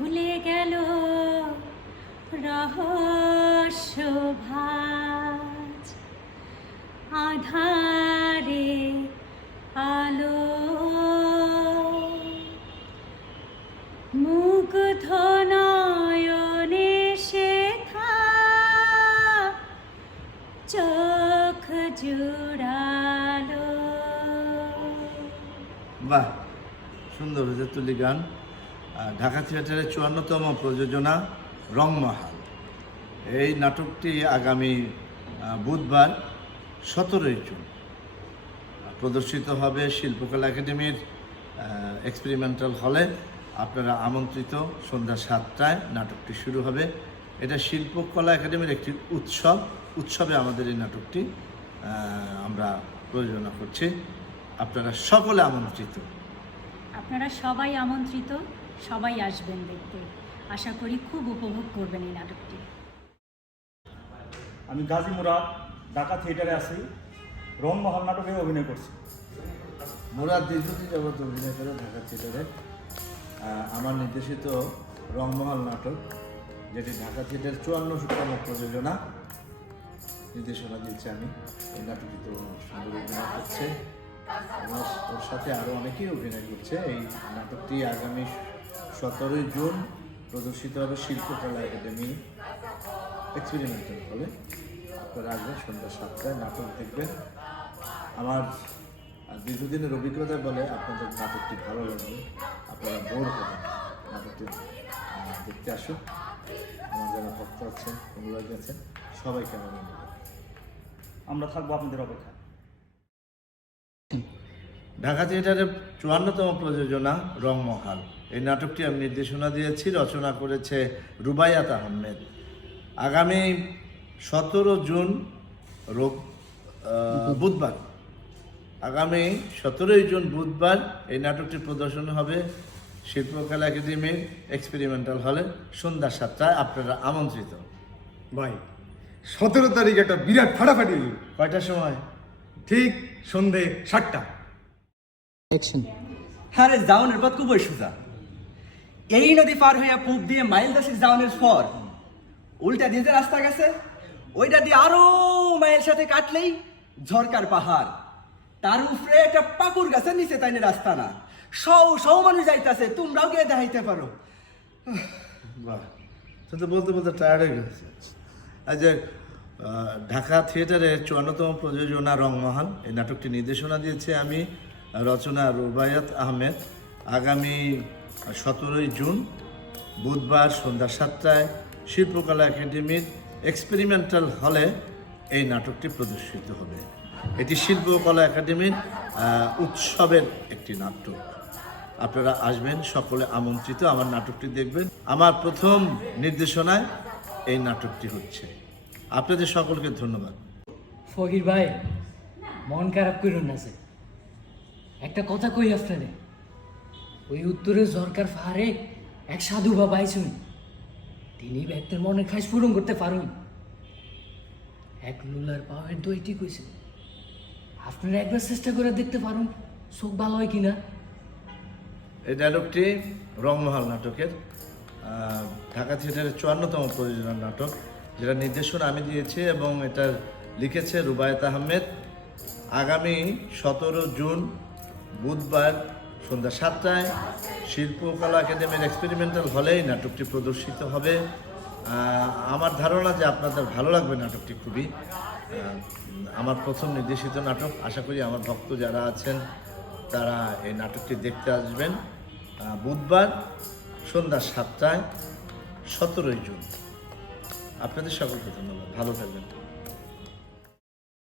ভুলে গেল রহস্য ভাজ আধারে আলো মুগ্ধ নয়নে শেখা চোখ জুড়ালো। বাহ, সুন্দর হয়েছে তুলি গান। ঢাকা থিয়েটারের ৫৪তম প্রযোজনা রংমহল। এই নাটকটি আগামী বুধবার ১৭ই জুন প্রদর্শিত হবে শিল্পকলা একাডেমির এক্সপেরিমেন্টাল হলে। আপনারা আমন্ত্রিত। সন্ধ্যা ৭টায় নাটকটি শুরু হবে। এটা শিল্পকলা একাডেমির একটি উৎসবে আমাদের এই নাটকটি আমরা প্রযোজনা করছি। আপনারা সকলে আমন্ত্রিত। আপনারা সবাই আমন্ত্রিত, সবাই আসবেন দেখতে। আশা করি খুব উপভোগ করবেন এই নাটকটি। আমি গাজী মুরাদ, ঢাকা থিয়েটারে আছি, রংমহল নাটকে অভিনয় করছি। মুরাদ দীর্ঘদিন যাবত অভিনয় করে ঢাকা থিয়েটারে। আমার নির্দেশিত রংমহল নাটক, যেটি ঢাকা থিয়েটারের ৫৪তম প্রযোজনা, নির্দেশনা দিচ্ছি আমি। এই নাটকটি তো সুন্দর অভিনয় করছে, ওর সাথে আরও অনেকেই অভিনয় করছে। এই নাটকটি আগামী ১৭ই জুন প্রদর্শিত হবে শিল্পকলা একাডেমি এক্সপেরিমেন্টাল হলে। আপনারা আসবেন সন্ধ্যা ৭টায়, নাটক দেখবেন। আমার দীর্ঘদিনের অভিজ্ঞতা বলে আপনাদের নাটকটি ভালো লাগবে, আপনারা বোর হবেন। নাটকটি দেখতে আসুন। আমার যারা ভক্ত আছেন, অনুরাগী আছেন, সবাইকে আমার অনুরোধ। আমরা থাকবো আপনাদের অপেক্ষায়। ঢাকা থিয়েটারের ৫৪তম প্রযোজনা রংমহল। এই নাটকটি আমি নির্দেশনা দিয়েছি, রচনা করেছে রুবাইয়াত আহমেদ। আগামী ১৭ জুন বুধবার, আগামী ১৭ই জুন বুধবার এই নাটকটি প্রদর্শন হবে শিল্পকলা একাডেমির এক্সপেরিমেন্টাল হলে সন্ধ্যা ৭টায়। আপনারা আমন্ত্রিত। ভাই ১৭ তারিখ একটা বিরাট ফাটাফাটি হইল। কয়টার সময়? ঠিক সন্ধে ৭টা। আরে জাউনের পথ খুবই সোজা। এই নদী পার হইয়া পূব দিয়ে মাইল ১০ জাউনের পর উল্টা দিয়ে যে রাস্তা গেছে, ওইটা দিয়ে আরো মাইল সাথে কাটলেই ঝরকার পাহাড়, তার উপরে একটা পাকুর গাছের নিচে তাইনে রাস্তা না, সৌ মানুষ যাইতাছে, তোমরাও গিয়ে দেখাইতে পারো। বাহ, তো বলতে বলতে টায়ার্ড হয়ে গেছে। আজ ঢাকা থিয়েটারের ৫৪তম প্রযোজনা রংমহল। এই নাটকটি নির্দেশনা দিয়েছে আমি, রচনা রুবাইয়াত আহমেদ। আগামী ১৭ই জুন বুধবার সন্ধ্যা ৭টায় শিল্পকলা একাডেমির এক্সপেরিমেন্টাল হলে এই নাটকটি প্রদর্শিত হবে। এটি শিল্পকলা একাডেমির উৎসবের একটি নাটক। আপনারা আসবেন, সকলে আমন্ত্রিত। আমার নাটকটি দেখবেন। আমার প্রথম নির্দেশনায় এই নাটকটি হচ্ছে। আপনাদের সকলকে ধন্যবাদ। ফকির ভাই, মন খারাপ করুন না স্যার। একটা কথা কই আপনারে, ওই উত্তরে ঝরকার পাহাড়ে এক সাধু বাবা আইসুন, তিনি ব্যক্তির মনের খাস পূরণ করতে পারুন। এক লুলার পাওয়ার দইটি কইছে, আপনারা একবার চেষ্টা করে দেখতে পারুন চোখ ভালো হয় কিনা। এই ডায়লগটি রংমহল নাটকের ঢাকা থিয়েটারের ৫৪তম প্রযোজনা নাটক, যেটা নির্দেশনা আমি দিয়েছি এবং এটা লিখেছে রুবাইয়াত আহমেদ। আগামী ১৭ জুন বুধবার সন্ধ্যা ৭টায় শিল্পকলা একাডেমির এক্সপেরিমেন্টাল হলেই নাটকটি প্রদর্শিত হবে। আমার ধারণা যে আপনাদের ভালো লাগবে নাটকটি খুবই। আমার প্রথম নির্দেশিত নাটক। আশা করি আমার ভক্ত যারা আছেন তারা এই নাটকটি দেখতে আসবেন বুধবার সন্ধ্যা ৭টায় ১৭ই জুন। আপনাদের সকলকে ধন্যবাদ। ভালো থাকবেন।